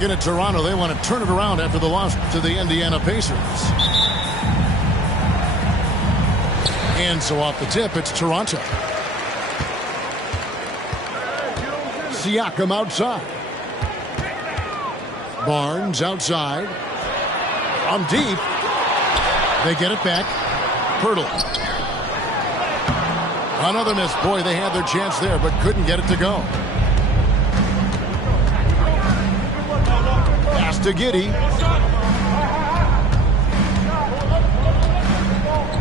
In Toronto, they want to turn it around after the loss to the Indiana Pacers. And so off the tip, it's Toronto. Siakam outside. Barnes outside. On deep. They get it back. Pirtle. Another miss. Boy, they had their chance there, but couldn't get it to go. Pass to Giddey.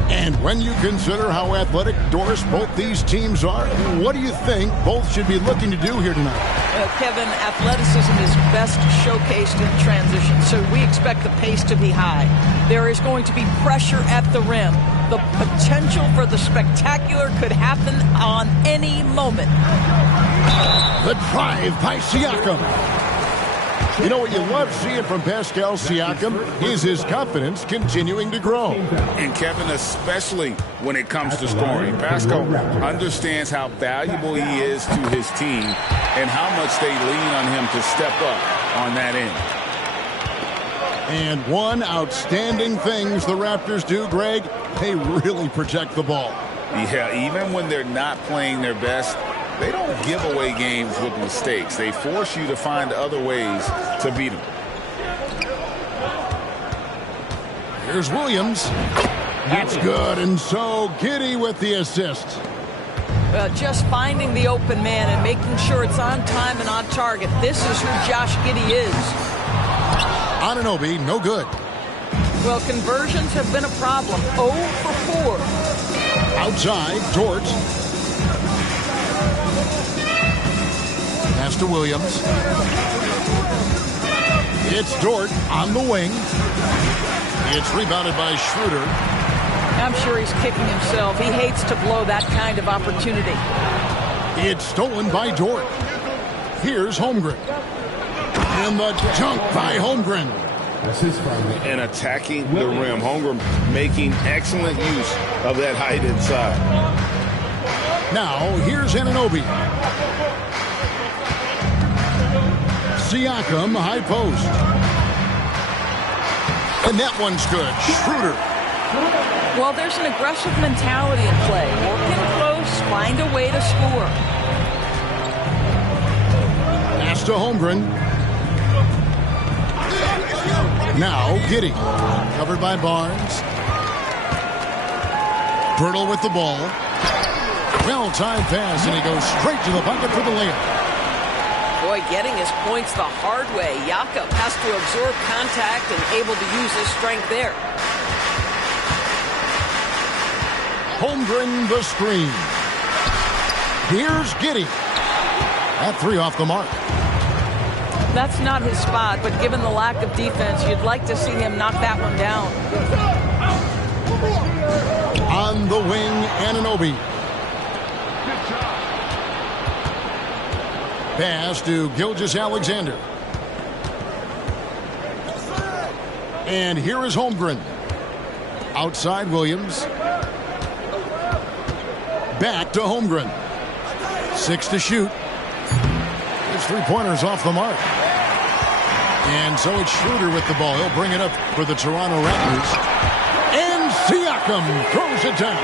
And when you consider how athletic, Doris, both these teams are, what do you think both should be looking to do here tonight? Kevin, athleticism is best showcased in transition, so we expect the pace to be high. There is going to be pressure at the rim. The potential for the spectacular could happen on any moment. The drive by Siakam. You know what you love seeing from Pascal Siakam is his confidence continuing to grow. And Kevin, especially when it comes to scoring. Pascal understands how valuable he is to his team and how much they lean on him to step up on that end. And one outstanding things the Raptors do, Greg, they really protect the ball. Yeah, even when they're not playing their best, they don't give away games with mistakes. They force you to find other ways to beat them. Here's Williams. That's good, and so Giddey with the assist. Just finding the open man and making sure it's on time and on target. This is who Josh Giddey is. Anunoby, no good. Well, conversions have been a problem. 0 for 4. Outside, Dort. Pass to Williams. It's Dort on the wing. It's rebounded by Schroeder. I'm sure he's kicking himself. He hates to blow that kind of opportunity. It's stolen by Dort. Here's Holmgren. And the dunk by Holmgren. And attacking the rim. Holmgren making excellent use of that height inside. Now, here's Anunoby. Siakam, high post. And that one's good. Schroeder. Well, there's an aggressive mentality in play. Working close, find a way to score. Pass to Holmgren. Now, Giddey. Covered by Barnes. Pirtle with the ball. Well-timed pass, and he goes straight to the bucket for the layup. Boy, getting his points the hard way. Jakob has to absorb contact and able to use his strength there. Holmgren the screen. Here's Giddey. That three off the mark. That's not his spot, but given the lack of defense, you'd like to see him knock that one down. On the wing, Anunoby. Pass to Gilgeous-Alexander. And here is Holmgren. Outside Williams. Back to Holmgren. 6 to shoot. His three-pointers off the mark. And so it's Schroeder with the ball. He'll bring it up for the Toronto Raptors. And Siakam throws it down.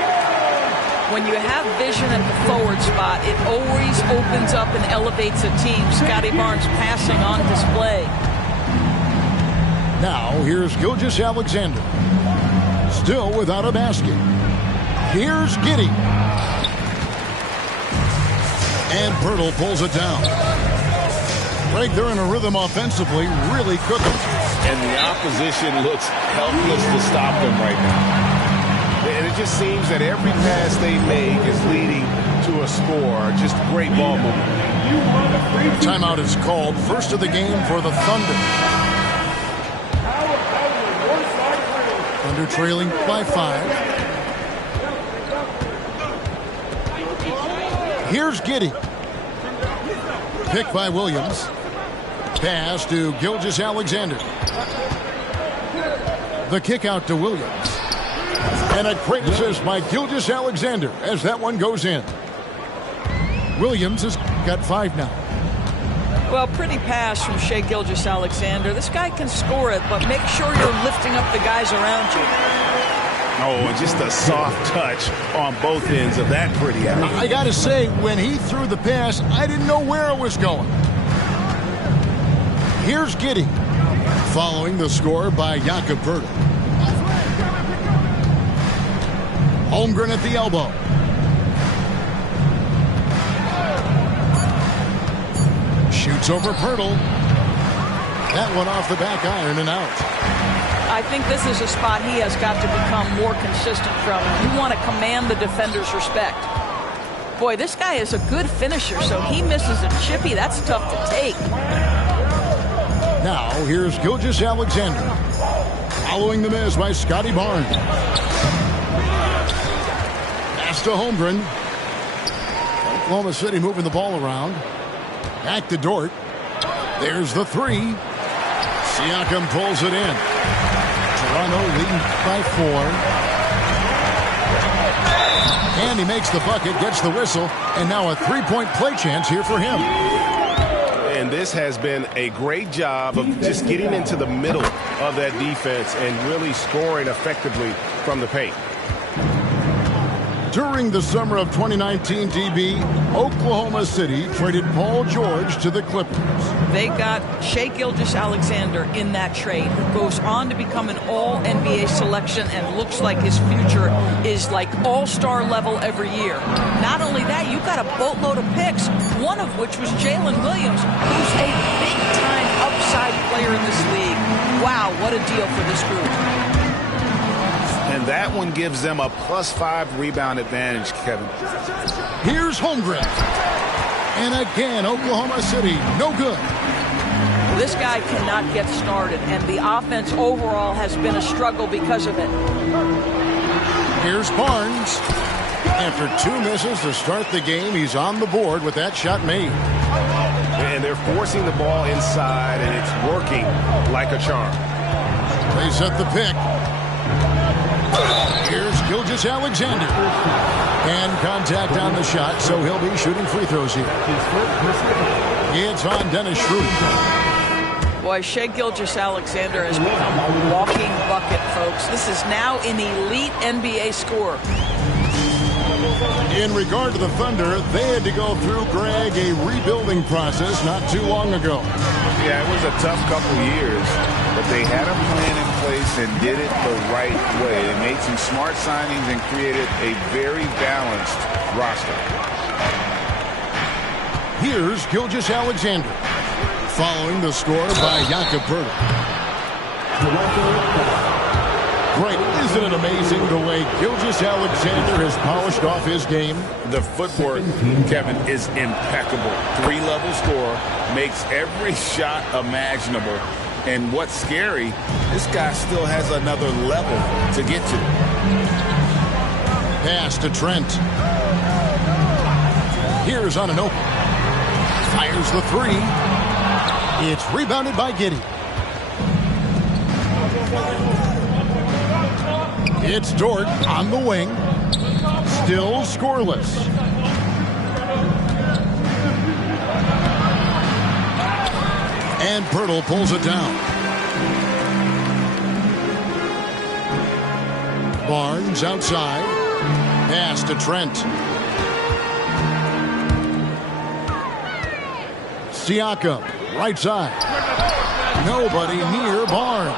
When you have vision at the forward spot, it always opens up and elevates a team. Scotty Barnes passing on display. Now, here's Gilgeous-Alexander. Still without a basket. Here's Giddey. And Pirtle pulls it down. Greg, they're in a rhythm offensively, really cooking. And the opposition looks helpless to stop them right now. And it just seems that every pass they make is leading to a score. Just great ball movement. Timeout is called. First of the game for the Thunder. Thunder trailing by 5. Here's Giddey. Picked by Williams. Pass to Gilgeous-Alexander. The kick out to Williams. And a great assist by Gilgeous-Alexander as that one goes in. Williams has got 5 now. Well, pretty pass from Shai Gilgeous-Alexander. This guy can score it, but make sure you're lifting up the guys around you. Oh, and just a soft touch on both ends of that pretty alley. I got to say, when he threw the pass, I didn't know where it was going. Here's Giddey, following the score by Jakob Poeltl. Holmgren at the elbow. Shoots over Poeltl. That one off the back iron and out. I think this is a spot he has got to become more consistent from. You want to command the defender's respect. Boy, this guy is a good finisher, so he misses a chippy. That's tough to take. Now, here's Gilgeous-Alexander. Following the miss by Scotty Barnes. Pass to Holmgren. Oklahoma City moving the ball around. Back to Dort. There's the three. Siakam pulls it in. Toronto leading by 4. And he makes the bucket, gets the whistle, and now a three-point play chance here for him. And this has been a great job of just getting into the middle of that defense and really scoring effectively from the paint. During the summer of 2019, DB, Oklahoma City traded Paul George to the Clippers. They got Shai Gilgeous-Alexander in that trade, who goes on to become an all-NBA selection and looks like his future is like all-star level every year. Not only that, you got a boatload of picks, one of which was Jalen Williams, who's a big-time upside player in this league. Wow, what a deal for this group. And that one gives them a +5 rebound advantage, Kevin. Here's Holmgren. And again, Oklahoma City, no good. This guy cannot get started, and the offense overall has been a struggle because of it. Here's Barnes. After 2 misses to start the game, he's on the board with that shot made. And they're forcing the ball inside, and it's working like a charm. They set the pick. Here's Gilgeous-Alexander. And contact on the shot, so he'll be shooting free throws here. It's on Dennis Schroeder. Boy, Shai Gilgeous-Alexander has become a walking bucket, folks. This is now an elite NBA scorer. In regard to the Thunder, they had to go through, Greg, a rebuilding process not too long ago. Yeah, it was a tough couple years, but they had a plan in place and did it the right way. They made some smart signings and created a very balanced roster. Here's Gilgeous-Alexander, following the score by Jakob Poeltl. Greg, isn't it amazing the way Gilgeous-Alexander has polished off his game? The footwork, Kevin, is impeccable. 3-level scorer, makes every shot imaginable. And what's scary, this guy still has another level to get to. Pass to Trent. Here's Anunoby. Fires the three. It's rebounded by Giddey. It's Dort on the wing. Still scoreless. And Poeltl pulls it down. Barnes outside. Pass to Trent. Siakam, right side. Nobody near Barnes.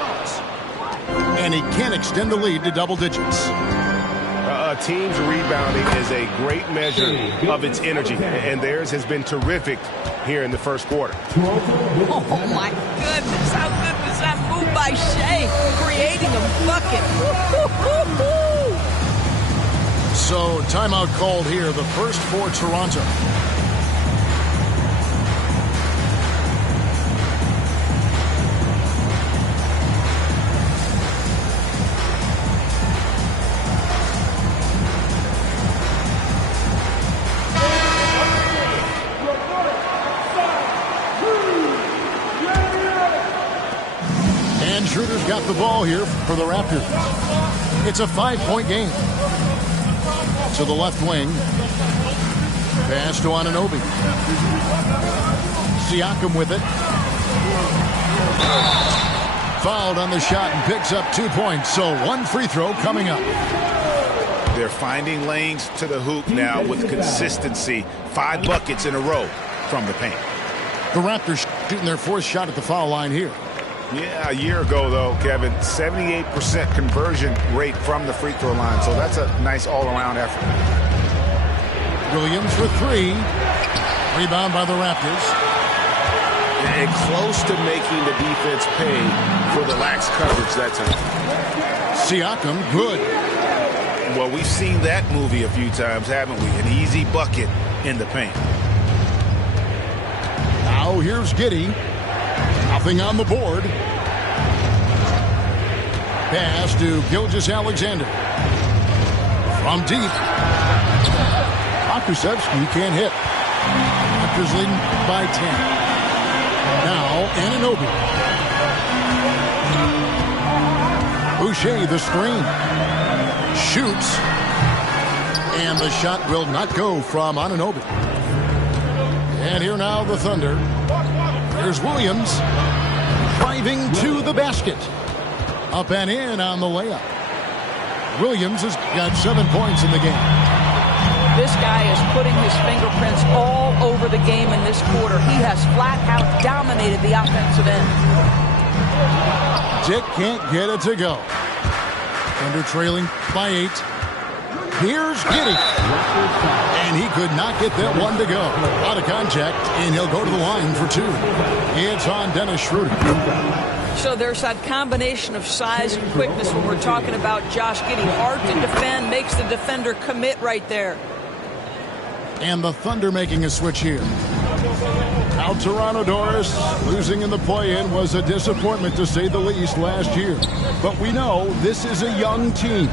And he can't extend the lead to double digits. A team's rebounding is a great measure of its energy, and theirs has been terrific here in the first quarter. Oh, my goodness. How good was that move by Shai, creating a bucket? So, timeout called here, the first for Toronto. Schroeder's got the ball here for the Raptors. It's a 5-point game. To the left wing. Pass to Anunoby. Siakam with it. Fouled on the shot and picks up 2 points. So one free throw coming up. They're finding lanes to the hoop now with consistency. 5 buckets in a row from the paint. The Raptors shooting their 4th shot at the foul line here. Yeah, a year ago, though, Kevin, 78% conversion rate from the free throw line. So that's a nice all-around effort. Williams for 3. Rebound by the Raptors. And close to making the defense pay for the lax coverage that time. Siakam, good. Well, we've seen that movie a few times, haven't we? An easy bucket in the paint. Now here's Giddey. Nothing on the board. Pass to Gilgeous-Alexander. From deep. Pokusevski can't hit. Raptors leading by 10. Now Anunoby. Boucher the screen. Shoots. And the shot will not go from Anunoby. And here now the Thunder. Here's Williams. Driving to the basket. Up and in on the layup. Williams has got 7 points in the game. This guy is putting his fingerprints all over the game in this quarter. He has flat out dominated the offensive end. Dick can't get it to go. Thunder trailing by 8. Here's Giddey. And he could not get that one to go. Out of contact, and he'll go to the line for 2. It's on Dennis Schroeder. So there's that combination of size and quickness when we're talking about Josh Giddey. Hard to defend, makes the defender commit right there. And the Thunder making a switch here. Now Toronto Doris losing in the play-in was a disappointment to say the least last year. But we know this is a young team.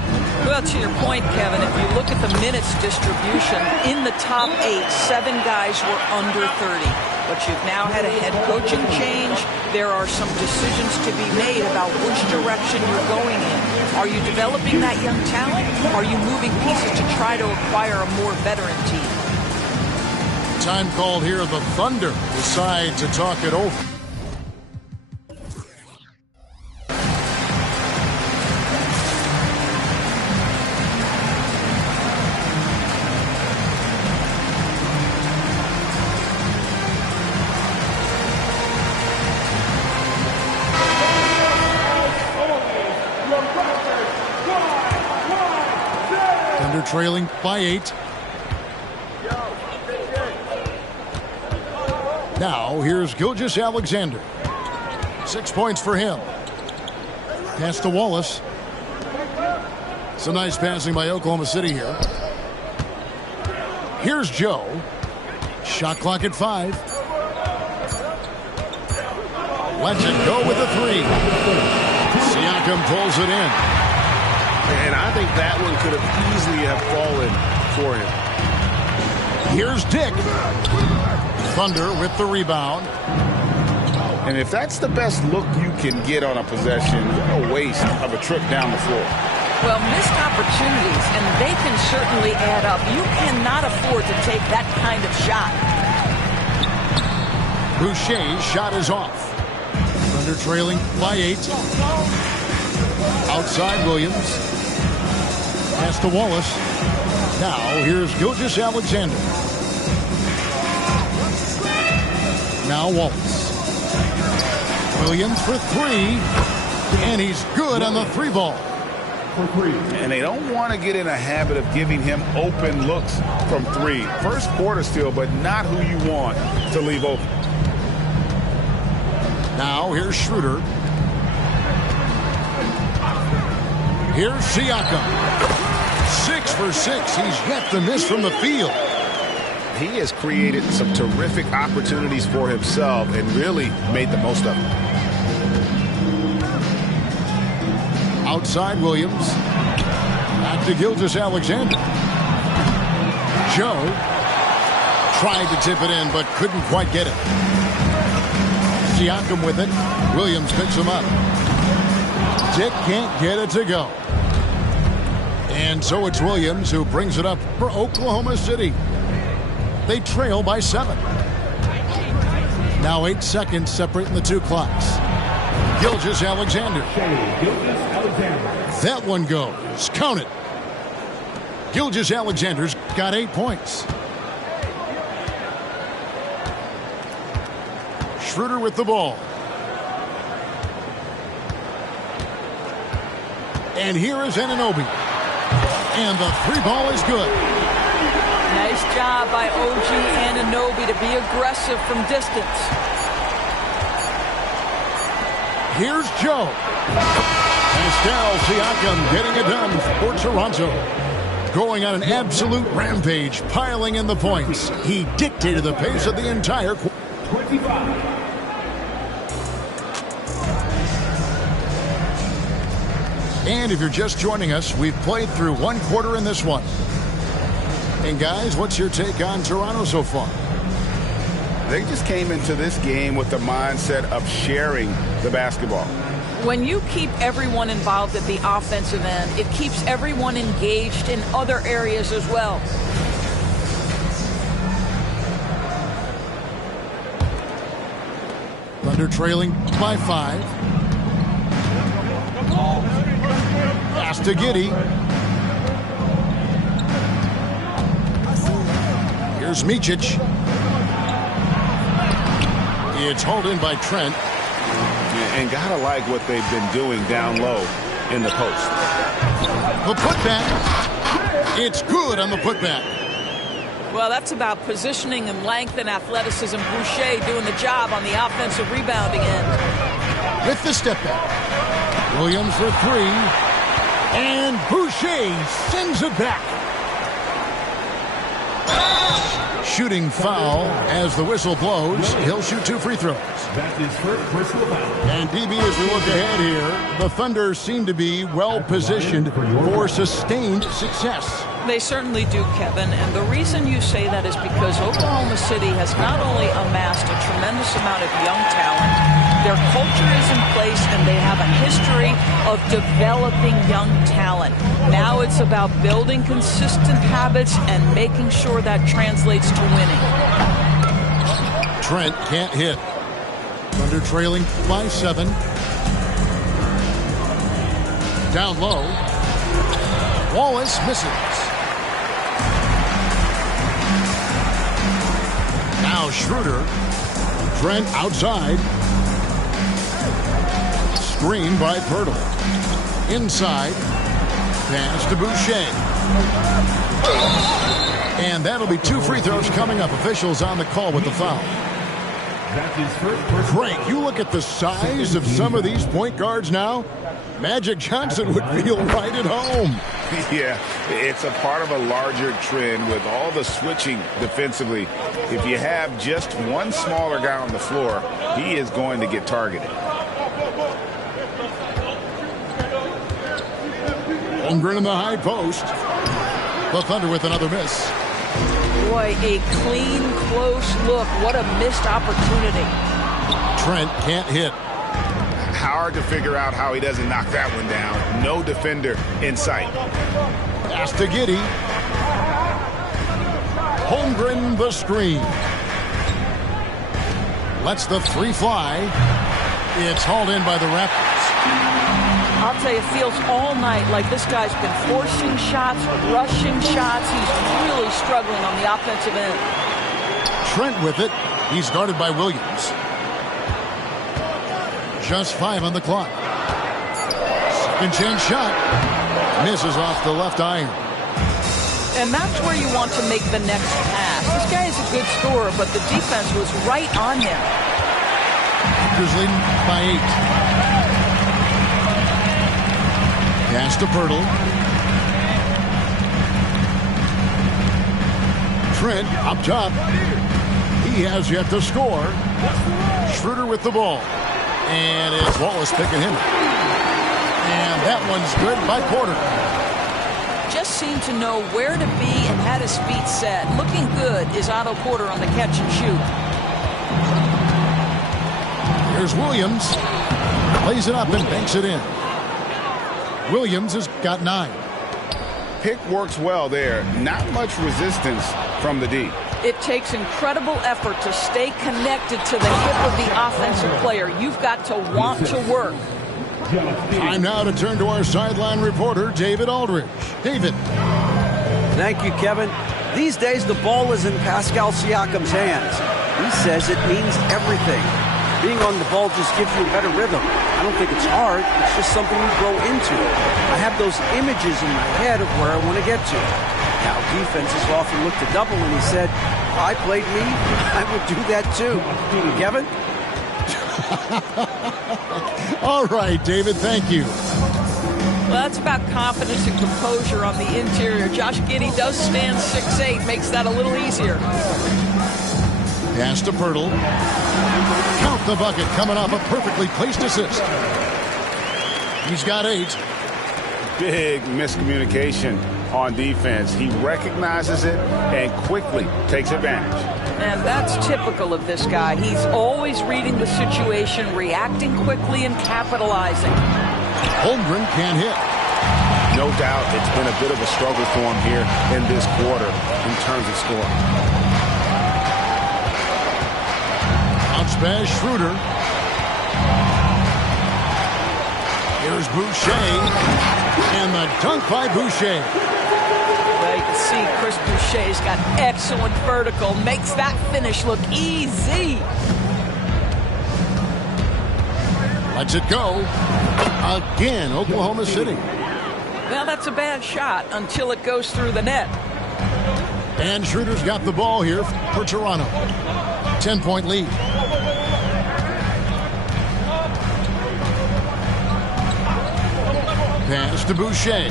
Well, to your point, Kevin, if you look at the minutes distribution, in the top 8, 7 guys were under 30. But you've now had a head coaching change. There are some decisions to be made about which direction you're going in. Are you developing that young talent? Are you moving pieces to try to acquire a more veteran team? Time called here. The Thunder decide to talk it over. Thunder trailing by 8. Now, here's Gilgeous-Alexander. 6 points for him. Pass to Wallace. Some nice passing by Oklahoma City here. Here's Joe. Shot clock at 5. Lets it go with a 3. Siakam pulls it in. And I think that one could have easily have fallen for him. Here's Dick. Thunder with the rebound. And if that's the best look you can get on a possession, what a waste of a trip down the floor. Well, missed opportunities, and they can certainly add up. You cannot afford to take that kind of shot. Boucher's shot is off. Thunder trailing by 8. Outside Williams. Pass to Wallace. Now here's Gilgeous-Alexander. Now Wallace. Williams for 3. And he's good on the 3 ball. And they don't want to get in a habit of giving him open looks from 3. First quarter still, but not who you want to leave open. Now here's Schroeder. Here's Siakam. 6 for 6. He's yet to miss from the field. He has created some terrific opportunities for himself and really made the most of them. Outside Williams. Back to Gilgeous-Alexander. Joe tried to tip it in but couldn't quite get it. Siakam with it. Williams picks him up. Dick can't get it to go. And so it's Williams who brings it up for Oklahoma City. They trail by 7. Now 8 seconds separating the two clocks. Gilgeous-Alexander. That one goes. Count it. Gilgeous-Alexander's got 8 points. Schroeder with the ball. And here is Anunoby. And the 3 ball is good. Nice job by OG Anunoby to be aggressive from distance. Here's Joe. Pascal Siakam getting it done for Toronto. Going on an absolute rampage, piling in the points. He dictated the pace of the entire quarter. 25. And if you're just joining us, we've played through 1 quarter in this one. And guys, what's your take on Toronto so far? They just came into this game with the mindset of sharing the basketball. When you keep everyone involved at the offensive end, it keeps everyone engaged in other areas as well. Thunder trailing by 5. Pass to Giddey. Here's Micic. It's hauled in by Trent. And gotta like what they've been doing down low in the post. The putback. It's good on the putback. Well, that's about positioning and length and athleticism. Boucher doing the job on the offensive rebounding end. With the step back. Williams for 3. And Boucher sends it back. Shooting foul as the whistle blows. He'll shoot 2 free throws. That's his first personal foul. And DB, as we look ahead here, the Thunder seem to be well positioned for sustained success. They certainly do, Kevin. And the reason you say that is because Oklahoma City has not only amassed a tremendous amount of young talent, their culture is in place and they have a history of developing young talent. Now it's about building consistent habits and making sure that translates to winning. Trent can't hit. Thunder trailing by 7. Down low. Wallace misses. Now Schroeder. Trent outside. Screen by Pirtle. Inside. Pass to Boucher. And that'll be 2 free throws coming up. Officials on the call with the foul. That's his first personal Frank, foul. you look at the size of some of these point guards now. Magic Johnson would feel right at home. Yeah, it's a part of a larger trend with all the switching defensively. If you have just one smaller guy on the floor, he is going to get targeted. Holmgren in the high post. The Thunder with another miss. Boy, a clean, close look. What a missed opportunity. Trent can't hit. Hard to figure out how he doesn't knock that one down. No defender in sight. Pass to Giddey. Holmgren the screen. Lets the 3 fly. It's hauled in by the Raptors. I'll tell you, it feels all night like this guy's been forcing shots, rushing shots. He's really struggling on the offensive end. Trent with it. He's guarded by Williams. Just 5 on the clock. Second chance shot. Misses off the left iron. And that's where you want to make the next pass. This guy is a good scorer, but the defense was right on him. Lakers leading by 8. Pass to Pirtle. Trent up top. He has yet to score. Schroeder with the ball. And it's Wallace picking him up. And that one's good by Porter. Just seemed to know where to be and had his feet set. Looking good is Otto Porter on the catch and shoot. Here's Williams. Lays it up and banks it in. Williams has got 9. Pick works well there. Not much resistance from the D. It takes incredible effort to stay connected to the hip of the offensive player. You've got to want to work. Time now to turn to our sideline reporter, David Aldridge. David. Thank you, Kevin. These days, the ball is in Pascal Siakam's hands. He says it means everything. Being on the ball just gives you a better rhythm. I don't think it's hard. It's just something you grow into. I have those images in my head of where I want to get to. Now, defenses often look to double, and he said, if I played me, I would do that too. Kevin? All right, David, thank you. Well, that's about confidence and composure on the interior. Josh Giddey does stand 6'8", makes that a little easier. Pass to Pirtle. Count the bucket, coming off a perfectly placed assist. He's got 8. Big miscommunication on defense. He recognizes it and quickly takes advantage. And that's typical of this guy. He's always reading the situation, reacting quickly, and capitalizing. Holmgren can't hit. No doubt it's been a bit of a struggle for him here in this quarter in terms of scoring. Bounce pass, Schroeder. Here's Boucher. And the dunk by Boucher. Well, you can see Chris Boucher's got excellent vertical. Makes that finish look easy. Lets it go. Again, Oklahoma City. Well, that's a bad shot until it goes through the net. And Schroeder's got the ball here for Toronto. 10-point lead. Pass to Boucher.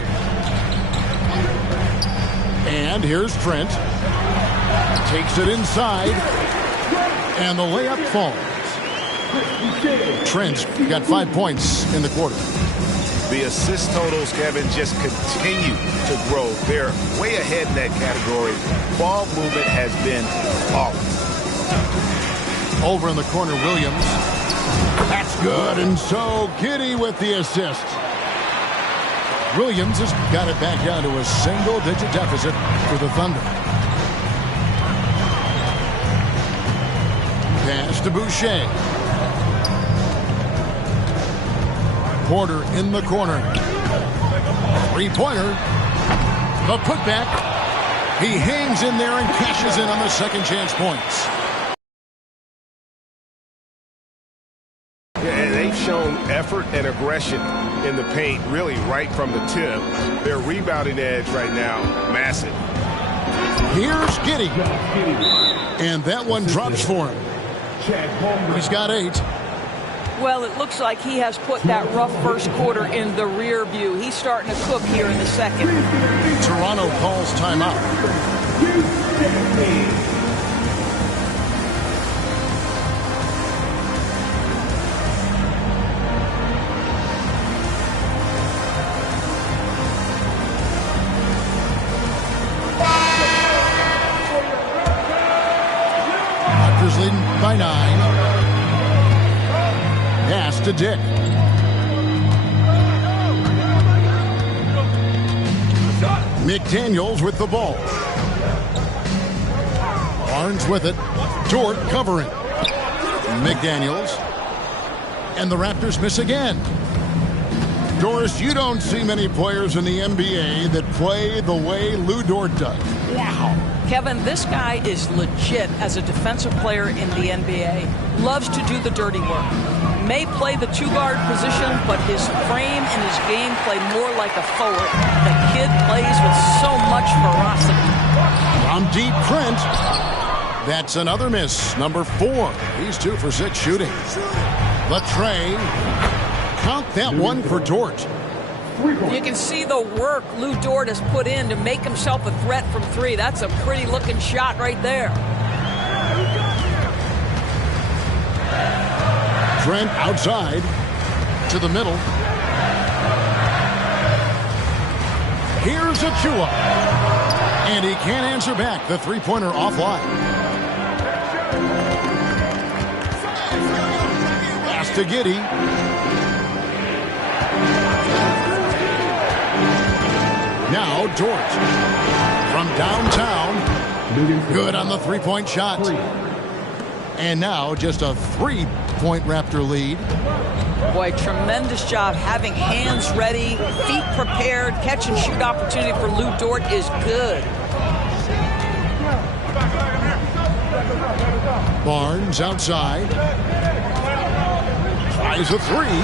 And here's Trent. Takes it inside. And the layup falls. Trent's got 5 points in the quarter. The assist totals, Kevin, just continue to grow. They're way ahead in that category. Ball movement has been flawless. Over in the corner, Williams. That's good. And so Giddey with the assist. Williams has got it back down to a single-digit deficit for the Thunder. Pass to Boucher. Porter in the corner. Three-pointer. The putback. He hangs in there and cashes in on the second chance points. And they've shown effort and aggression in the paint, really right from the tip. Their rebounding edge right now, massive. Here's Giddey. And that one drops for him. He's got 8. Well, it looks like he has put that rough first quarter in the rear view. He's starting to cook here in the second. Toronto calls timeout. Raptors leading by 9. Pass to Dick. McDaniels with the ball. Barnes with it. Dort covering. McDaniels. And the Raptors miss again. Doris, you don't see many players in the NBA that play the way Lou Dort does. Wow. Kevin, this guy is legit as a defensive player in the NBA. Loves to do the dirty work. May play the two-guard position, but his frame and his game play more like a forward. The kid plays with so much ferocity. From deep, Trent. That's another miss. Number 4. He's 2 for 6 shooting. The tray. Count that one for Dort. You can see the work Lou Dort has put in to make himself a threat from 3. That's a pretty-looking shot right there. Trent outside to the middle. Here's Achua. And he can't answer back. The three-pointer offline. Pass to Giddey. Now Dort. From downtown, Good on the three-point shot. And now just a 3-point Raptor lead. Boy, tremendous job having hands ready, feet prepared. Catch and shoot opportunity for Lou Dort is good. Barnes outside. Tries a three.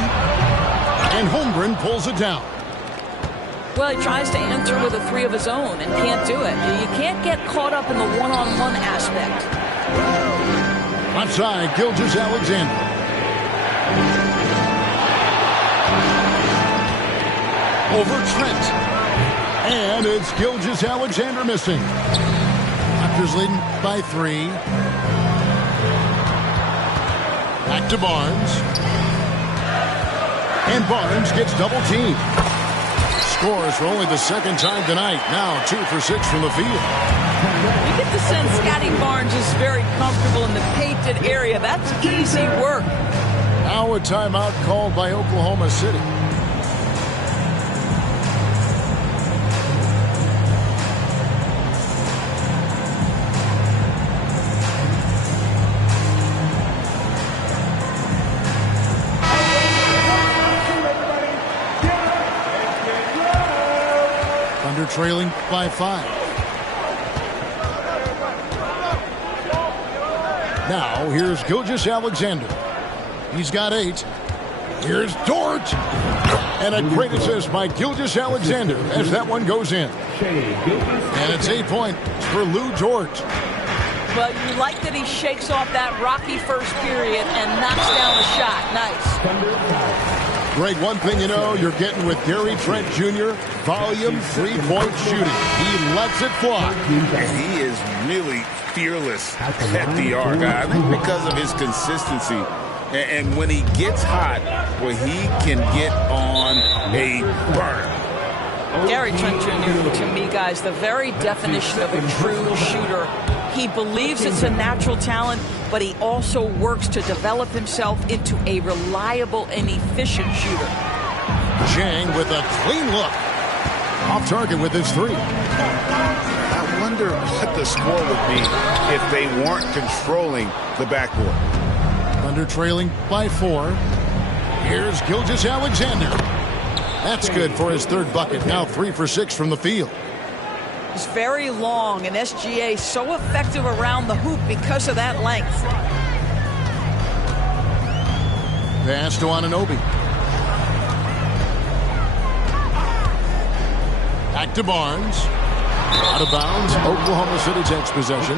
And Holmgren pulls it down. Well, he tries to enter with a three of his own and can't do it. You can't get caught up in the one-on-one aspect. Outside, Gilgeous-Alexander. Over Trent. And it's Gilgeous-Alexander missing. Raptors leading by 3. Back to Barnes. And Barnes gets double teamed. Scores for only the second time tonight. Now 2 for 6 from the field. You get the sense Scotty Barnes is very comfortable in the painted area. That's easy work. Now a timeout called by Oklahoma City. Thunder trailing by 5. Now, here's Gilgeous-Alexander. He's got 8. Here's Dort. And a great assist by Gilgeous-Alexander as that one goes in. And it's 8 points for Lou Dort. Well, you like that he shakes off that rocky first period and knocks down a shot. Nice. Great. One thing you know you're getting with Gary Trent Jr., volume 3-point shooting. He lets it fly. And he is really fearless at the arc. I think because of his consistency. And when he gets hot, well, he can get on a burn. Gary Trent Jr., to me, guys, the very definition of a true shooter. He believes it's a natural talent, but he also works to develop himself into a reliable and efficient shooter. Chang with a clean look. Off target with his 3. I wonder what the score would be if they weren't controlling the backboard. Thunder trailing by 4. Here's Gilgeous-Alexander. That's good for his 3rd bucket. Now 3 for 6 from the field. He's very long, and SGA so effective around the hoop because of that length. Pass to Anunoby. Back to Barnes. Out of bounds. Oklahoma City takes possession.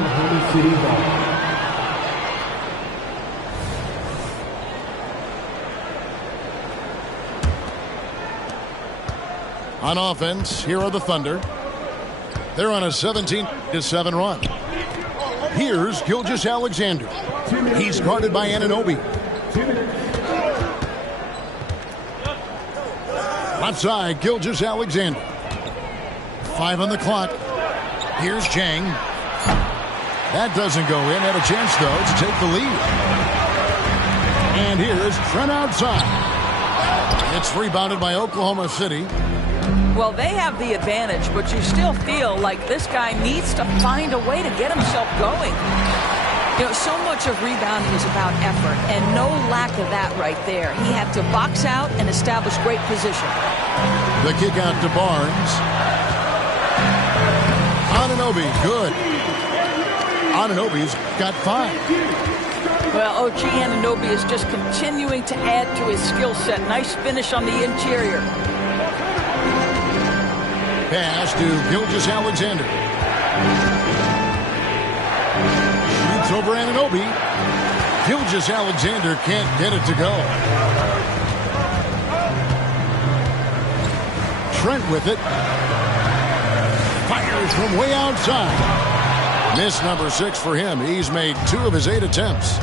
On offense, here are the Thunder. They're on a 17-7 run. Here's Gilgeous-Alexander. He's guarded by Anunoby. Left side, Gilgeous-Alexander. 5 on the clock. Here's Chang. That doesn't go in. Had a chance, though, to take the lead. And here's Trent outside. It's rebounded by Oklahoma City. Well, they have the advantage, but you still feel like this guy needs to find a way to get himself going. You know, so much of rebounding is about effort, and no lack of that right there. He had to box out and establish great position. The kick out to Barnes. Anunoby, good. Anunoby's got 5. Well, OG Anunoby is just continuing to add to his skill set. Nice finish on the interior. Pass to Gilgeous-Alexander. Shoots over Anunoby. Gilgeous-Alexander can't get it to go. Trent with it. Fires from way outside. Miss number 6 for him. He's made 2 of his 8 attempts.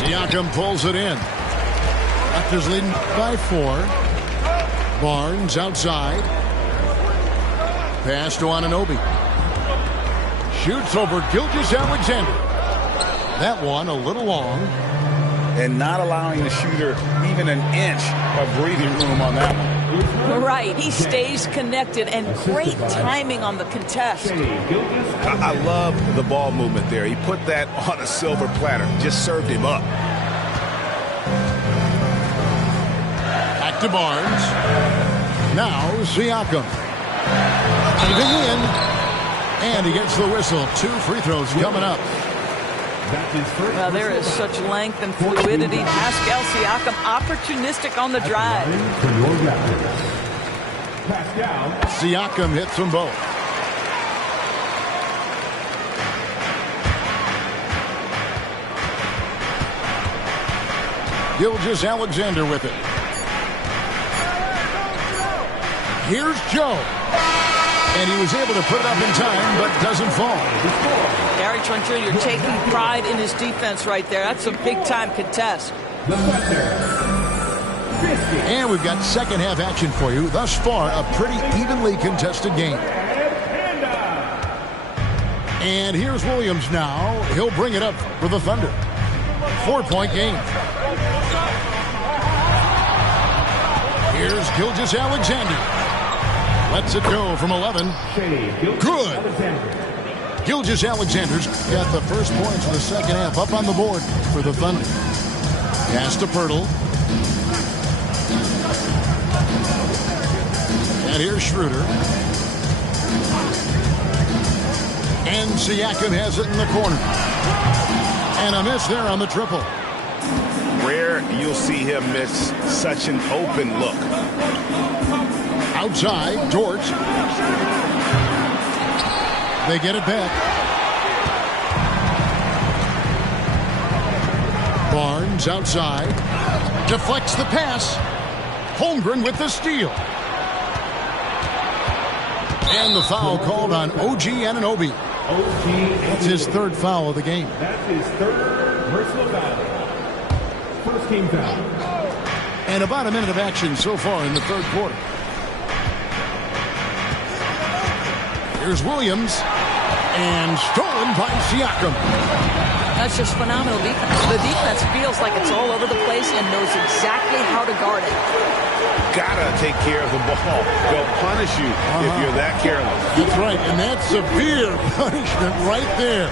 Siakam pulls it in. Raptors leading by 4. Barnes outside. Pass to Anunoby. Shoots over Gilgeous-Alexander. That one a little long. And not allowing the shooter even an inch of breathing room on that one. Right, he stays connected, and great timing on the contest. I love the ball movement there. He put that on a silver platter, just served him up. Back to Barnes. Now Siakam. Diving in. And he gets the whistle. 2 free throws coming up. Well, there is such length and fluidity. Pascal Siakam opportunistic on the drive. Siakam hits them both. Gilgeous-Alexander with it. Here's Joe. And he was able to put it up in time, but doesn't fall. Gary Trent Jr. taking pride in his defense right there. That's a big-time contest. And we've got second half action for you. Thus far, a pretty evenly contested game. And here's Williams now. He'll bring it up for the Thunder. 4-point game. Here's Gilgeous-Alexander. Lets it go from 11. Good. Gilgeous-Alexander's got the first points of the second half up on the board for the Thunder. Pass to Pirtle. And here's Schroeder. And Siakam has it in the corner. And a miss there on the triple. Rare you'll see him miss such an open look. Outside, Dort. They get it back. Barnes outside. Deflects the pass. Holmgren with the steal. And the foul called on OG Anunoby. That's his third foul of the game. That's his third personal foul. First team foul. And about a minute of action so far in the third quarter. Here's Williams. And stolen by Siakam. That's just phenomenal defense. The defense feels like it's all over the place and knows exactly how to guard it. Gotta take care of the ball. They'll punish you if you're that careless. That's right, and that's severe punishment right there.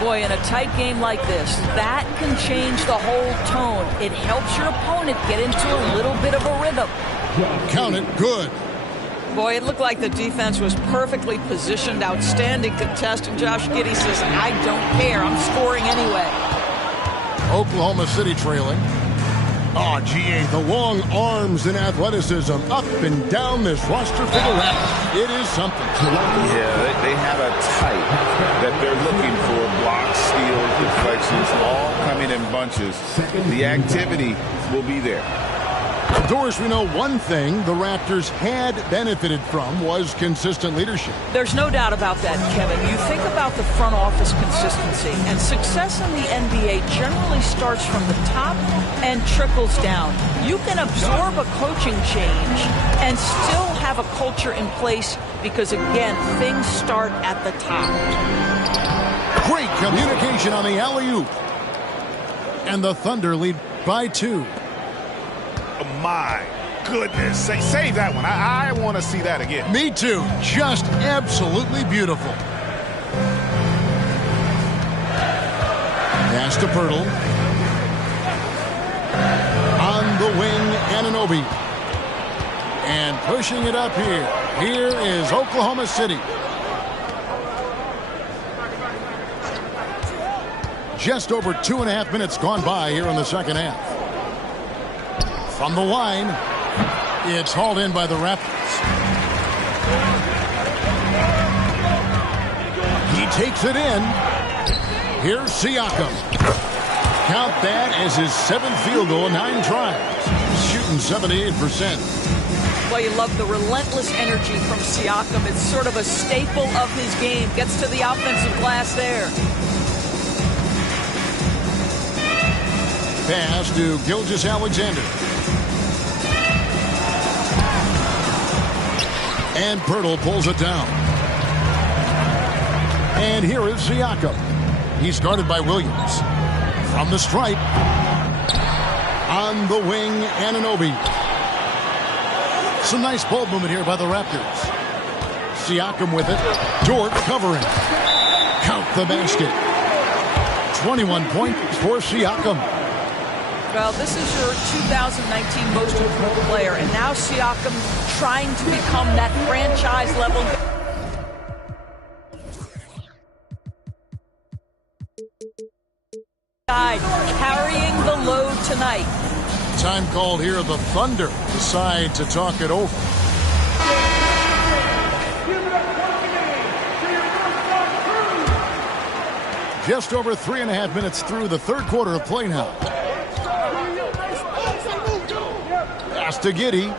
Boy, in a tight game like this, that can change the whole tone. It helps your opponent get into a little bit of a rhythm. Count it, good. Boy, it looked like the defense was perfectly positioned. Outstanding contest, and Josh Giddey says, I don't care. I'm scoring anyway. Oklahoma City trailing. Oh, GA, the long arms and athleticism up and down this roster for the Raptors. It is something. Yeah, they have a type that they're looking for. Blocks, steals, deflections, all coming in bunches. The activity will be there. Doris, we know one thing the Raptors had benefited from was consistent leadership. There's no doubt about that, Kevin. You think about the front office consistency, and success in the NBA generally starts from the top and trickles down. You can absorb a coaching change and still have a culture in place because, again, things start at the top. Great communication on the alley-oop. And the Thunder lead by 2. My goodness. Save that one. I want to see that again. Me too. Just absolutely beautiful. Pass to Pirtle. On the wing, Anunoby. And pushing it up here. Here is Oklahoma City. Just over 2.5 minutes gone by here in the second half. From the line, it's hauled in by the Raptors. He takes it in. Here's Siakam. Count that as his 7th field goal in 9 tries. Shooting 78%. Well, you love the relentless energy from Siakam. It's sort of a staple of his game. Gets to the offensive glass there. Pass to Gilgeous-Alexander. And Pirtle pulls it down. And here is Siakam. He's guarded by Williams. From the stripe. On the wing, Anunoby. Some nice ball movement here by the Raptors. Siakam with it. Dort covering. Count the basket. 21 points for Siakam. Well, this is your 2019 most improved player, and now Siakam trying to become that franchise level. Carrying the load tonight. Time called here. The Thunder decide to talk it over. Just over 3.5 minutes through the third quarter of play now. Pass to Giddey.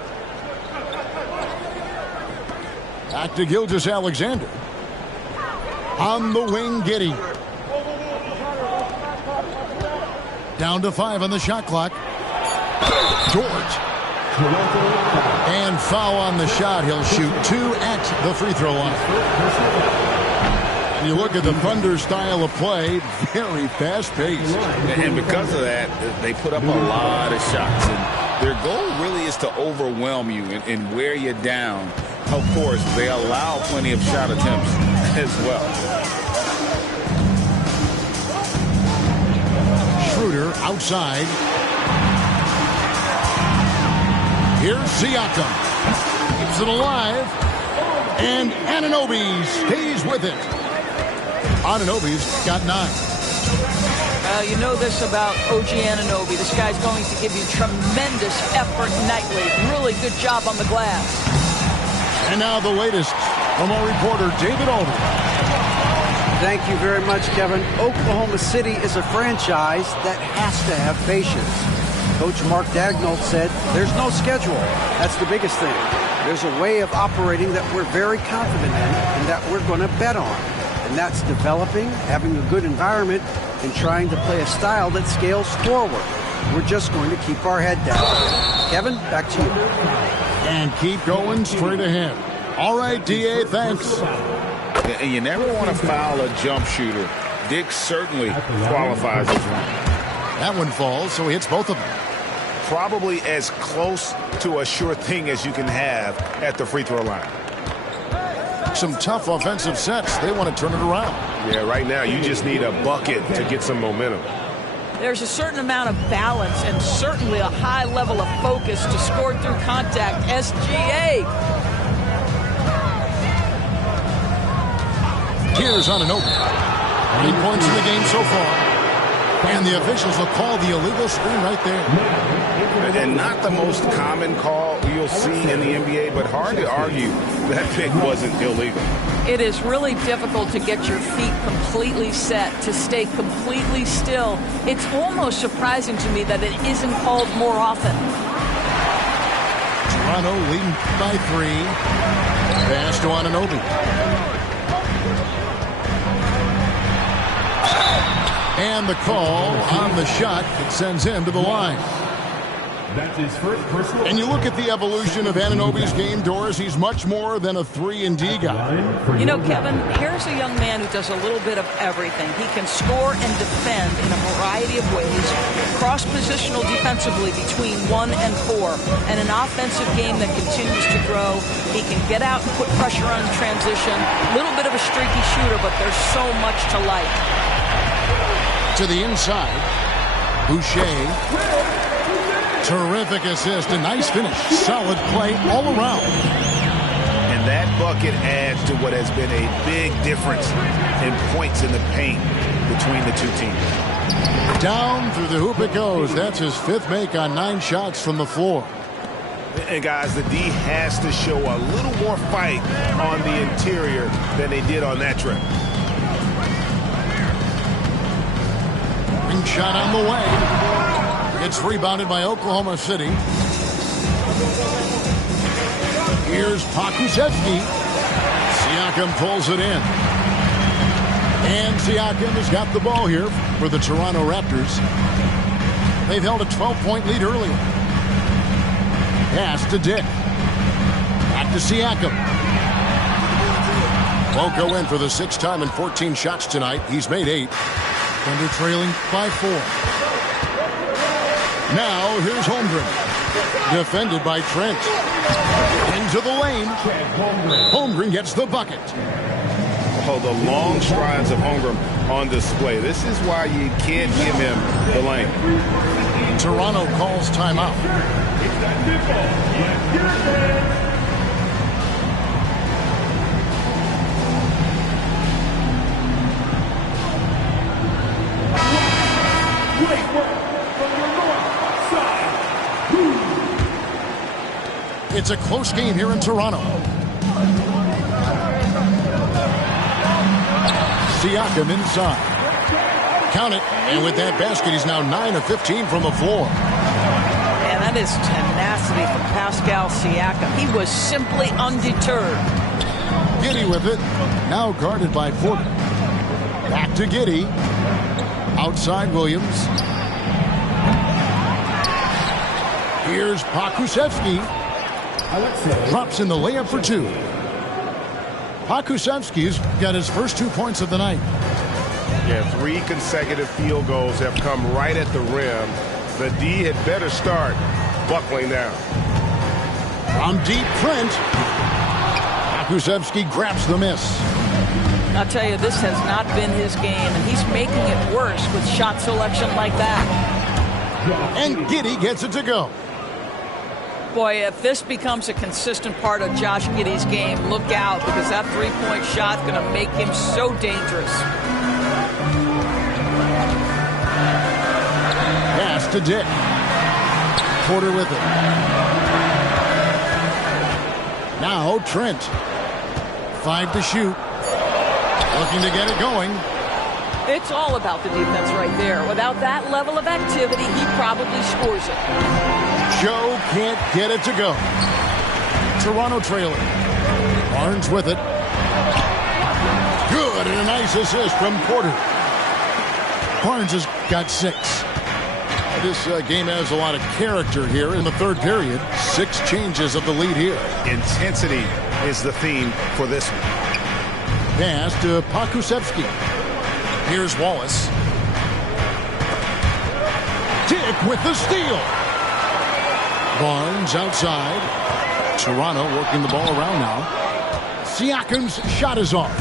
Back to Gilgeous-Alexander. On the wing, Giddey. Down to 5 on the shot clock. Dort. And foul on the shot. He'll shoot 2 at the free throw line. You look at the Thunder style of play, very fast-paced. And because of that, they put up a lot of shots. And their goal really is to overwhelm you and wear you down. Of course, they allow plenty of shot attempts as well. Schroeder outside. Here's Siakam. Keeps it alive. And Anunoby stays with it. Anunoby's got 9. You know this about OG Anunoby. This guy's going to give you tremendous effort nightly. Really good job on the glass. And now the latest from our reporter, David Aldridge. Thank you very much, Kevin. Oklahoma City is a franchise that has to have patience. Coach Mark Daigneault said there's no schedule. That's the biggest thing. There's a way of operating that we're very confident in and that we're going to bet on. And that's developing, having a good environment, and trying to play a style that scales forward. We're just going to keep our head down. Kevin, back to you. And keep going straight ahead. All right, D.A., thanks. And you never want to foul a jump shooter. Dick certainly qualifies as one. That one falls, so he hits both of them. Probably as close to a sure thing as you can have at the free throw line. Some tough offensive sets. They want to turn it around. Yeah, right now you just need a bucket to get some momentum. There's a certain amount of balance and certainly a high level of focus to score through contact. SGA. Here's Anunoby. 8 points in the game so far. And the officials will call the illegal screen right there. And not the most common call you'll see in the NBA, but hard to argue that pick wasn't illegal. It is really difficult to get your feet completely set, to stay completely still. It's almost surprising to me that it isn't called more often. Toronto leading by 3. Pass to Anunoby. And the call on the shot, it sends him to the line. That's his first personal. And you look at the evolution of Anunoby's game, Doris, he's much more than a 3-and-D guy. You know, Kevin, here's a young man who does a little bit of everything. He can score and defend in a variety of ways, cross-positional defensively between 1 and 4, and an offensive game that continues to grow. He can get out and put pressure on transition. A little bit of a streaky shooter, but there's so much to like. To the inside, Boucher. Terrific assist, a nice finish. Solid play all around. And that bucket adds to what has been a big difference in points in the paint between the two teams. Down through the hoop it goes. That's his 5th make on 9 shots from the floor. And guys, the D has to show a little more fight on the interior than they did on that trip. Shot on the way. It's rebounded by Oklahoma City. Here's Pokusevski. Siakam pulls it in. And Siakam has got the ball here for the Toronto Raptors. They've held a 12-point lead earlier. Pass to Dick. Back to Siakam. Won't go in for the 6th time in 14 shots tonight. He's made 8. Thunder trailing by 4. Now here's Holmgren. Defended by Trent. Into the lane. Holmgren gets the bucket. Oh, the long strides of Holmgren on display. This is why you can't give him the lane. Toronto calls timeout. It's a close game here in Toronto. Siakam inside. Count it. And with that basket, he's now 9 of 15 from the floor. And that is tenacity from Pascal Siakam. He was simply undeterred. Giddey with it. Now guarded by Porter. Back to Giddey. Outside Williams. Here's Pokusevski. Drops in the layup for two. Pokusevski's got his first 2 points of the night. Yeah, 3 consecutive field goals have come right at the rim. The D had better start buckling down. From deep, Trent. Pokusevski grabs the miss. I'll tell you, this has not been his game, and he's making it worse with shot selection like that. And Giddey gets it to go. Boy, if this becomes a consistent part of Josh Giddey's game, look out, because that three-point shot's going to make him so dangerous. Pass to Dick. Porter with it. Now Trent. 5 to shoot. Looking to get it going. It's all about the defense right there. Without that level of activity, he probably scores it. Joe can't get it to go. Toronto trailing. Barnes with it. Good, and a nice assist from Porter. Barnes has got 6. This game has a lot of character here in the third period. 6 changes of the lead here. Intensity is the theme for this one. Pass to Pokusevski. Here's Wallace. Dick with the steal. Barnes outside. Toronto working the ball around now. Siakam's shot is off.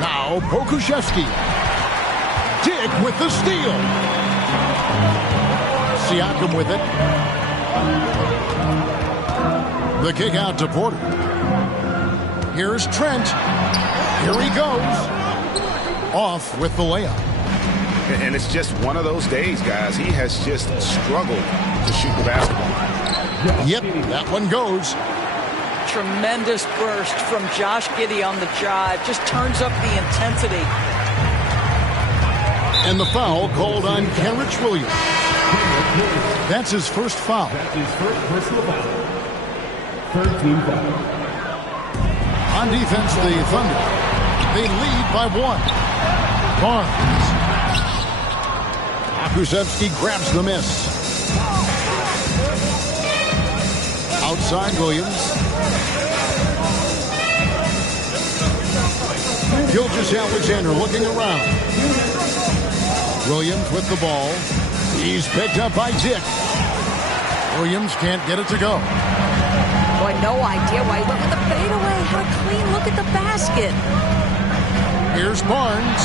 Now Pokusevski. Dick with the steal. Siakam with it. The kick out to Porter. Here's Trent. Here he goes. Off with the layup. And it's just one of those days, guys. He has just struggled to shoot the basketball. Yep, that one goes. Tremendous burst from Josh Giddey on the drive. Just turns up the intensity. And the foul called on Kenrich Williams. That's his first foul. That's his first personal foul. Third team foul. On defense, the Thunder. They lead by 1. Barnes. Pokusevski grabs the miss. Outside Williams. Gilgeous-Alexander looking around. Williams with the ball. He's picked up by Dick. Williams can't get it to go. Boy, no idea why he went with the fadeaway. How clean look at the basket. Here's Barnes.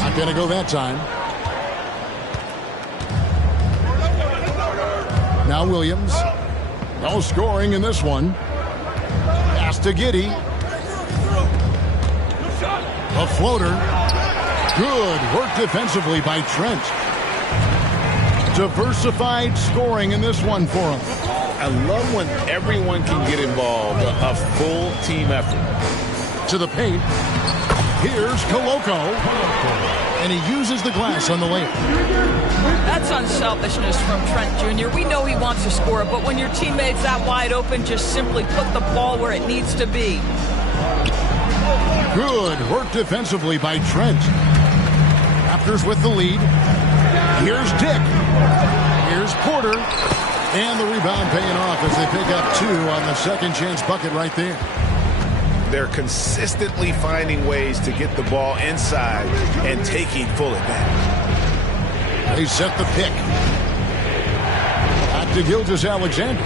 Not going to go that time. Now Williams. No scoring in this one. Pass to Giddey. A floater. Good work defensively by Trent. Diversified scoring in this one for him. I love when everyone can get involved, a full team effort. To the paint. Here's Koloko. And he uses the glass on the layup. That's unselfishness from Trent Jr. We know he wants to score, but when your teammate's that wide open, just simply put the ball where it needs to be. Good work defensively by Trent. Raptors with the lead. Here's Dick. Here's Porter. And the rebound paying off as they pick up 2 on the second chance bucket right there. They're consistently finding ways to get the ball inside and taking full advantage. They set the pick. Back to Gilgeous-Alexander.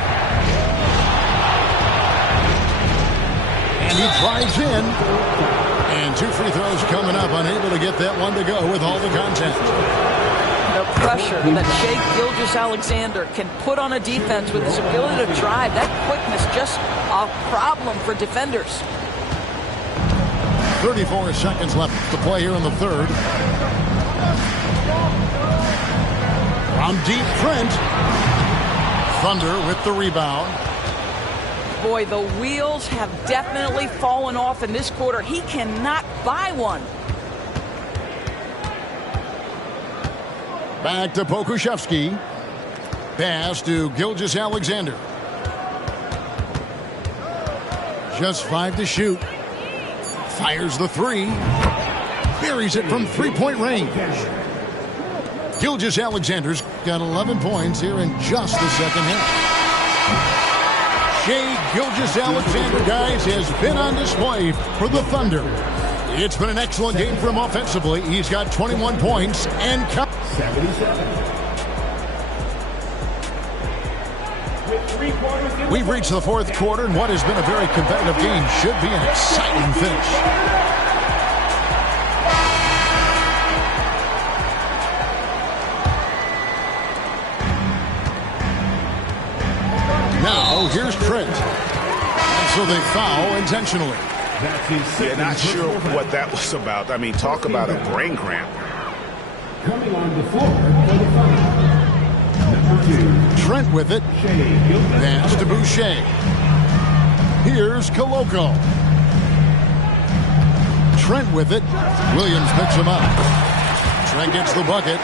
And he drives in. And 2 free throws coming up. Unable to get that one to go with all the contact. The pressure that Shai Gilgeous-Alexander can put on a defense with his ability to drive, that quickness, just a problem for defenders. 34 seconds left to play here in the third. From deep, Trent. Thunder with the rebound. Boy, the wheels have definitely fallen off in this quarter. He cannot buy one. Back to Pokusevski. Pass to Gilgeous-Alexander. Just 5 to shoot. Fires the 3. Buries it from 3-point range. Gilgeous-Alexander's got 11 points here in just the second half. Shai Gilgeous-Alexander, guys, has been on display for the Thunder. It's been an excellent game for him offensively. He's got 21 points and 77. we've reached the fourth quarter, and what has been a very competitive game should be an exciting finish. Now, here's Trent. So they foul intentionally. Yeah, not sure what that was about. I mean, talk about a brain cramp. Coming on the floor for the foul. Number 2. Trent with it. Pass to Boucher. Here's Koloko. Trent with it. Williams picks him up. Trent gets the bucket.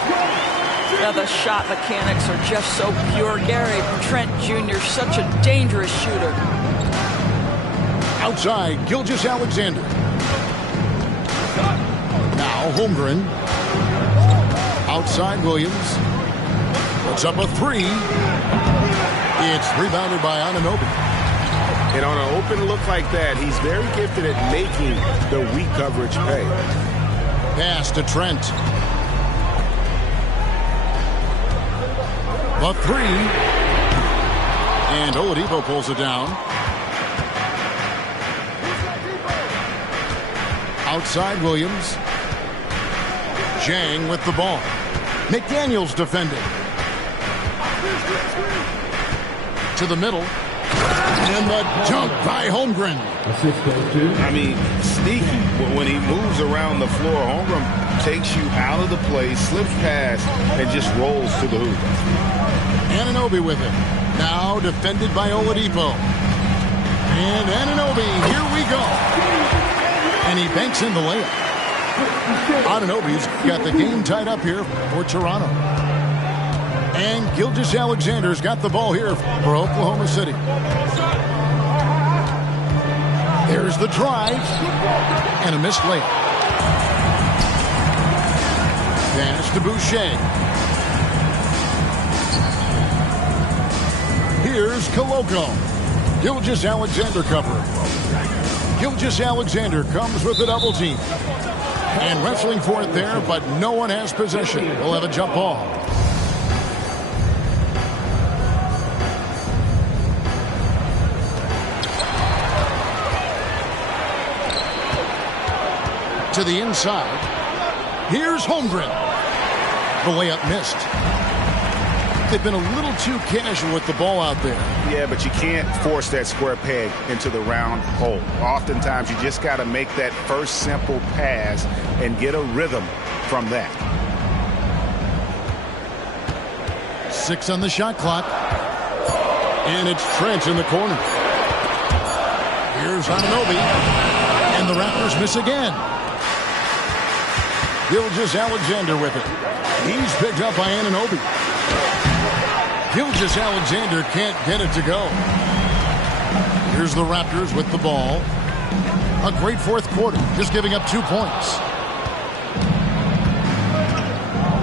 Now the shot mechanics are just so pure. Gary Trent Jr., such a dangerous shooter. Outside, Gilgeous-Alexander. Now Holmgren. Outside, Williams. Puts up a 3. It's rebounded by Anunoby. And on an open look like that, he's very gifted at making the weak coverage pay. Pass to Trent. A 3. And Oladipo pulls it down. Outside Williams. Jang with the ball. McDaniels defending. To the middle. And the dunk by Holmgren. I mean, sneaky. When he moves around the floor, Holmgren takes you out of the play, slips past, and just rolls to the hoop. Anunoby with it. Now defended by Oladipo. And Anunoby, here we go. And he banks in the layup. Anunoby's got the game tied up here for Toronto. And Gilgeous-Alexander's got the ball here for Oklahoma City. There's the drive. And a missed layup. Pass to Boucher. Here's Koloko. Gilgeous-Alexander covering. Gilgeous-Alexander comes with a double team. And wrestling for it there, but no one has possession. We'll have a jump ball. To the inside. Here's Holmgren. The layup missed. They've been a little too casual with the ball out there. Yeah, but you can't force that square peg into the round hole. Oftentimes, you just got to make that first simple pass and get a rhythm from that. 6 on the shot clock. And it's Trent in the corner. Here's Anunoby. And the Raptors miss again. Gilgeous-Alexander with it. He's picked up by Anunoby. Gilgeous-Alexander can't get it to go. Here's the Raptors with the ball. A great fourth quarter, just giving up 2 points.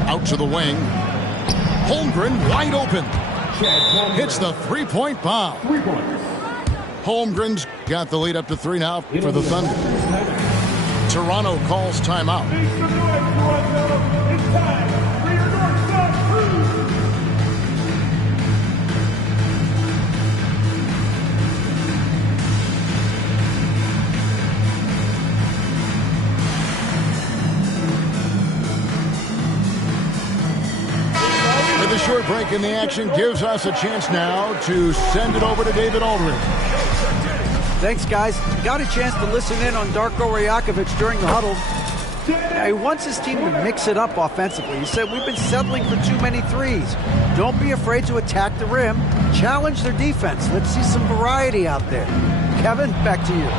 Out to the wing. Holmgren wide open. Hits the three-point bomb. Holmgren's got the lead up to 3 now for the Thunder. Toronto calls timeout. And the short break in the action gives us a chance now to send it over to David Aldridge. Thanks, guys. Got a chance to listen in on Darko Rajakovic during the huddle. Now, he wants his team to mix it up offensively. He said, we've been settling for too many threes. Don't be afraid to attack the rim. Challenge their defense. Let's see some variety out there. Kevin, back to you.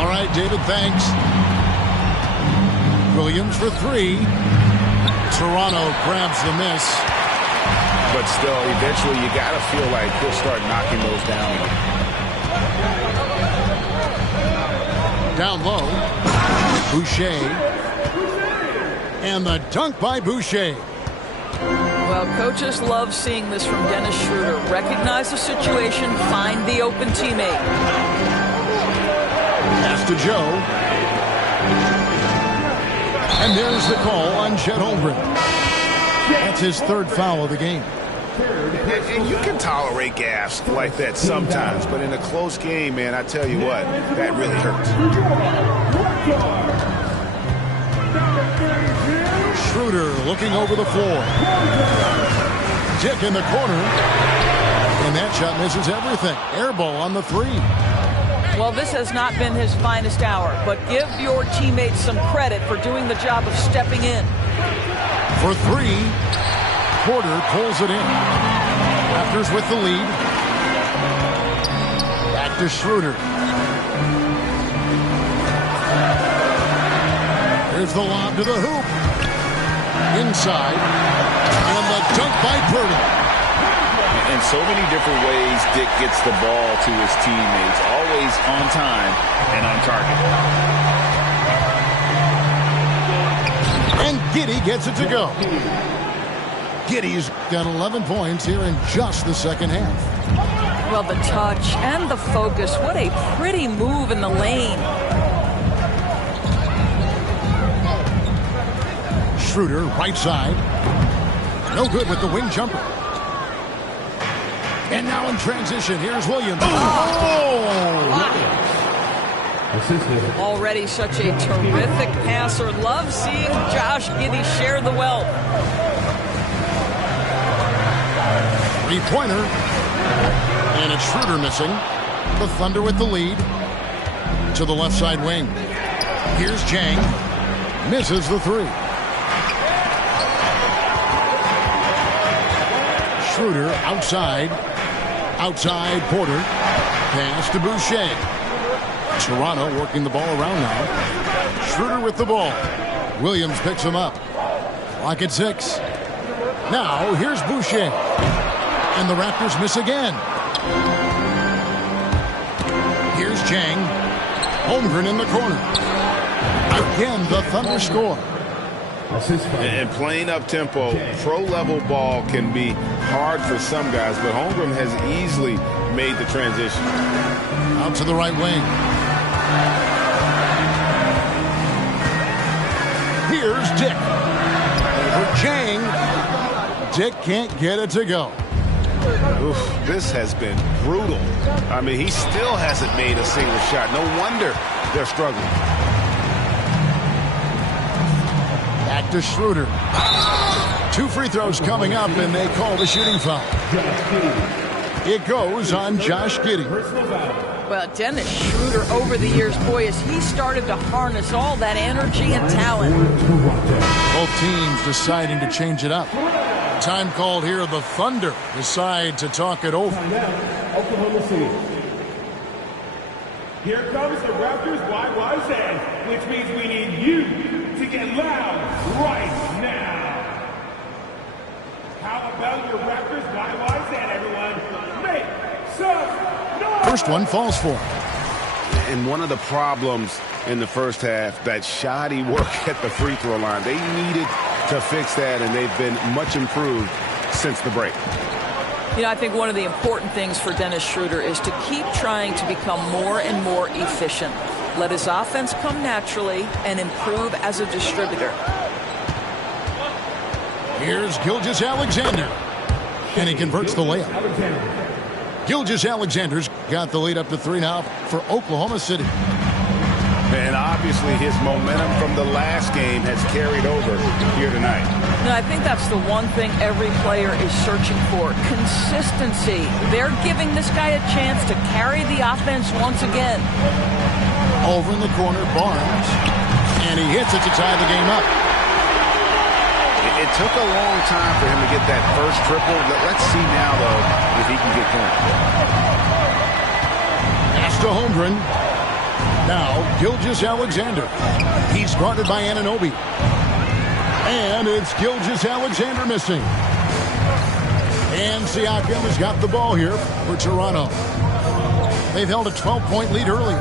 All right, David, thanks. Williams for three. Toronto grabs the miss. But still, eventually you got to feel like he'll start knocking those down. Down low. Boucher. And the dunk by Boucher. Well, coaches love seeing this from Dennis Schroeder. Recognize the situation, find the open teammate. Pass to Joe. And there's the call on Chet Holmgren. That's his third foul of the game. And you can tolerate gaffes like that sometimes, but in a close game, man, I tell you what, that really hurts. Schroeder looking over the floor. Dick in the corner. And that shot misses everything. Air ball on the three. Well, this has not been his finest hour, but give your teammates some credit for doing the job of stepping in. For three, Porter pulls it in. Raptors with the lead. Back to Schroeder. Here's the lob to the hoop. Inside. And the dunk by Purdy. In so many different ways, Dick gets the ball to his teammates. Always on time and on target. And Giddey gets it to go. Giddey's got 11 points here in just the second half. Well, the touch and the focus. What a pretty move in the lane. Schroeder, right side. No good with the wing jumper. And now in transition, here's Williams. Oh! Already such a terrific passer. Love seeing Josh Giddey share the wealth. Three-pointer. And it's Schroeder missing. The Thunder with the lead. To the left side wing. Here's Jang. Misses the three. Schroeder outside. Outside Porter. Pass to Boucher. Toronto working the ball around now. Schroeder with the ball. Williams picks him up. Clock at 6. Now here's Boucher. And the Raptors miss again. Here's Jang. Holmgren in the corner. Again, the Thunder score. And playing up tempo, pro-level ball can be hard for some guys, but Holmgren has easily made the transition. Out to the right wing. Here's Dick. Over Jang. Dick can't get it to go. Oof, this has been brutal. I mean, he still hasn't made a single shot. No wonder they're struggling. Back to Schroeder. 2 free throws coming up, and they call the shooting foul. It goes on Josh Giddey. Well, Dennis Schroeder over the years, boy, as he started to harness all that energy and talent. Both teams deciding to change it up. Time called here. The Thunder decide to talk it over. Oklahoma City. Here comes the Raptors YYZ, which means we need you to get loud right now. How about your Raptors YYZ, everyone? Make some noise! First one falls for him. And one of the problems in the first half, that shoddy work at the free throw line. They needed to fix that, and they've been much improved since the break. You know, I think one of the important things for Dennis Schroeder is to keep trying to become more and more efficient. Let his offense come naturally and improve as a distributor. Here's Gilgeous-Alexander. And he converts the layup. Gilgeous-Alexander's got the lead up to 3 now for Oklahoma City. And obviously his momentum from the last game has carried over here tonight. No, I think that's the one thing every player is searching for, consistency. They're giving this guy a chance to carry the offense once again. Over in the corner, Barnes. And he hits it to tie the game up. It took a long time for him to get that first triple. Let's see now, though, if he can get going. Pass to Holmgren. Now, Gilgeous-Alexander. He's guarded by Anunoby. And it's Gilgeous-Alexander missing. And Siakam has got the ball here for Toronto. They've held a 12-point lead earlier.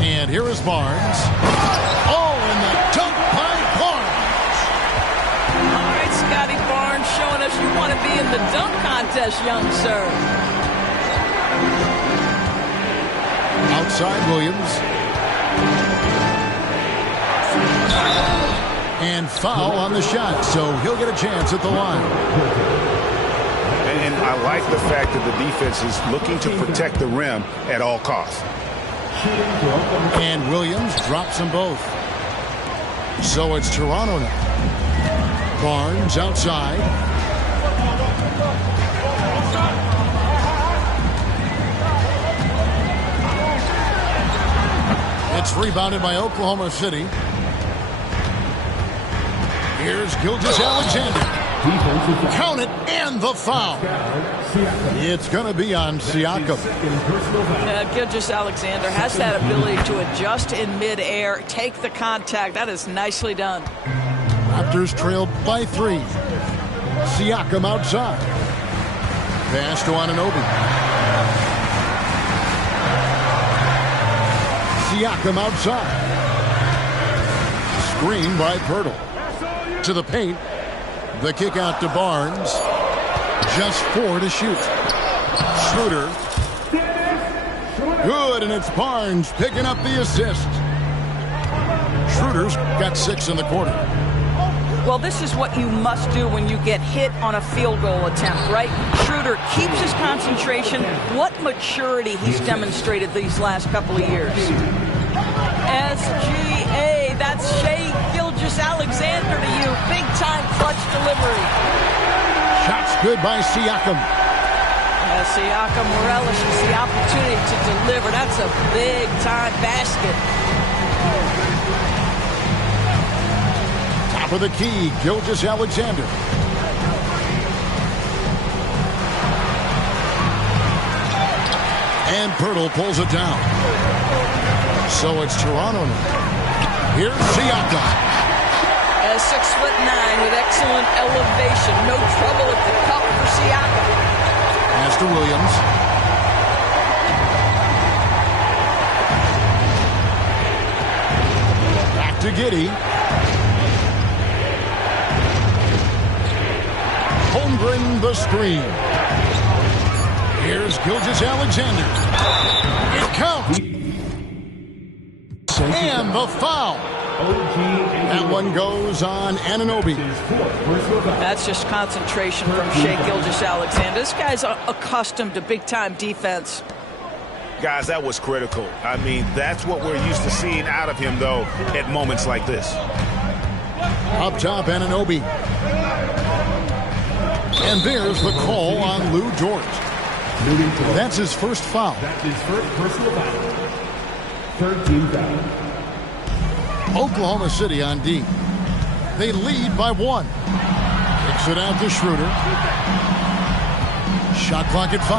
And here is Barnes. Oh, and the dunk by Barnes. All right, Scotty Barnes showing us you want to be in the dunk contest, young sir. Outside Williams. And foul on the shot, so he'll get a chance at the line. And I like the fact that the defense is looking to protect the rim at all costs. And Williams drops them both. So it's Toronto now. Barnes outside. It's rebounded by Oklahoma City. Here's Gilgeous-Alexander. Count it, and the foul. It's going to be on Siakam. Gilgeous-Alexander has that ability to adjust in midair, take the contact. That is nicely done. Raptors trailed by 3. Siakam outside. Pass to Anunoby. Siakam outside. Screen by Pirtle. To the paint. The kick out to Barnes. Just 4 to shoot. Schroeder. Good, and it's Barnes picking up the assist. Schroeder's got 6 in the quarter. Well, this is what you must do when you get hit on a field goal attempt, right? Schroeder keeps his concentration. What maturity he's demonstrated these last couple of years. SGA, that's Shai Gilgeous-Alexander to you. Big-time clutch delivery. Shots good by Siakam. Siakam relishes the opportunity to deliver. That's a big-time basket. Top of the key, Gilgeous-Alexander. And Pirtle pulls it down. So it's Toronto now. Here's Siakam. 6'9" with excellent elevation. No trouble at the cup for Siakam. Pass to Williams. Back to Giddey. Holmgren the screen. Here's Gilgeous-Alexander. It counts. And the foul. That one goes on Anunoby. That's just concentration from Shai Gilgeous-Alexander. This guy's accustomed to big-time defense. Guys, that was critical. I mean, that's what we're used to seeing out of him, though, at moments like this. Up top, Anunoby. And there's the call on Lou Dort. That's his first foul. That's his first personal foul. 13 foul. Oklahoma City on D. They lead by 1. Kicks it out to Schroeder. Shot clock at 5.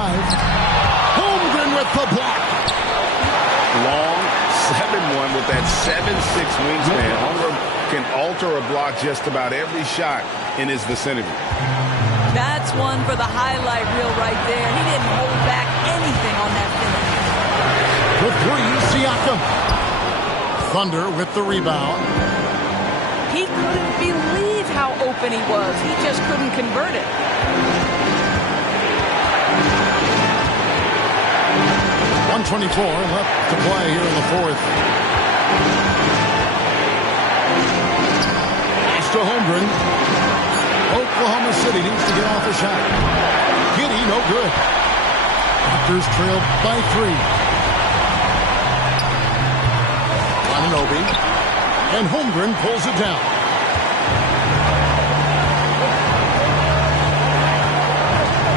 Holmgren with the block. Long 7-1 with that 7'6" wingspan. Holmgren can alter a block just about every shot in his vicinity. That's one for the highlight reel right there. He didn't hold back anything on that finish. The 3, Siakam. Thunder with the rebound. He couldn't believe how open he was. He just couldn't convert it. .124 left to play here in the 4th. Pass to Holmgren. Oklahoma City needs to get off a shot. Giddey, no good. Raptors trailed by 3. Anunoby. And Holmgren pulls it down.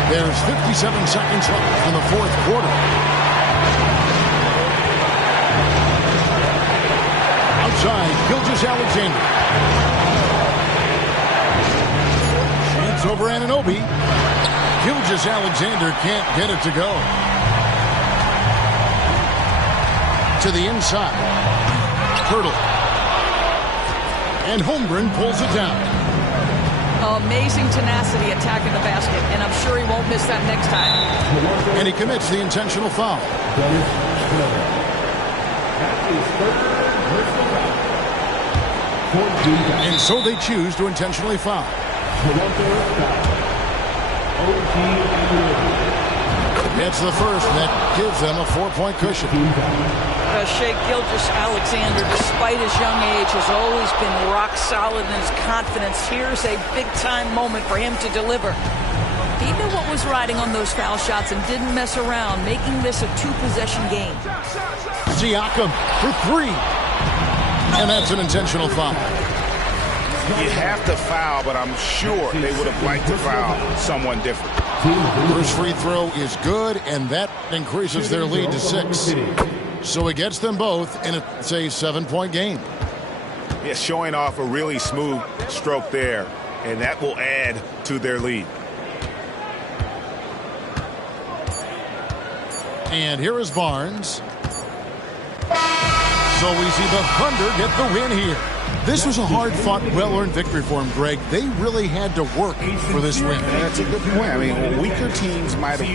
There's 57 seconds left in the fourth quarter. Outside, Gilgeous-Alexander. Shoots over Anunoby. Gilgeous-Alexander can't get it to go. To the inside. Hurdle. And Holmgren pulls it down. Amazing tenacity attacking the basket, and I'm sure he won't miss that next time. And he commits the intentional foul. And so they choose to intentionally foul. It's the first that gives them a 4-point cushion. Shai Gilgeous-Alexander, despite his young age, has always been rock solid in his confidence. Here's a big-time moment for him to deliver. He knew what was riding on those foul shots and didn't mess around, making this a two-possession game. Siakam for three. And that's an intentional foul. You have to foul, but I'm sure they would have liked to foul someone different. First free throw is good, and that increases their lead to 6. So it gets them both, and it's a 7-point game. Yeah, showing off a really smooth stroke there, and that will add to their lead. And here is Barnes. So we see the Thunder get the win here. This was a hard-fought, well-earned victory for them, Greg. They really had to work for this win. That's a good point. I mean, weaker teams might have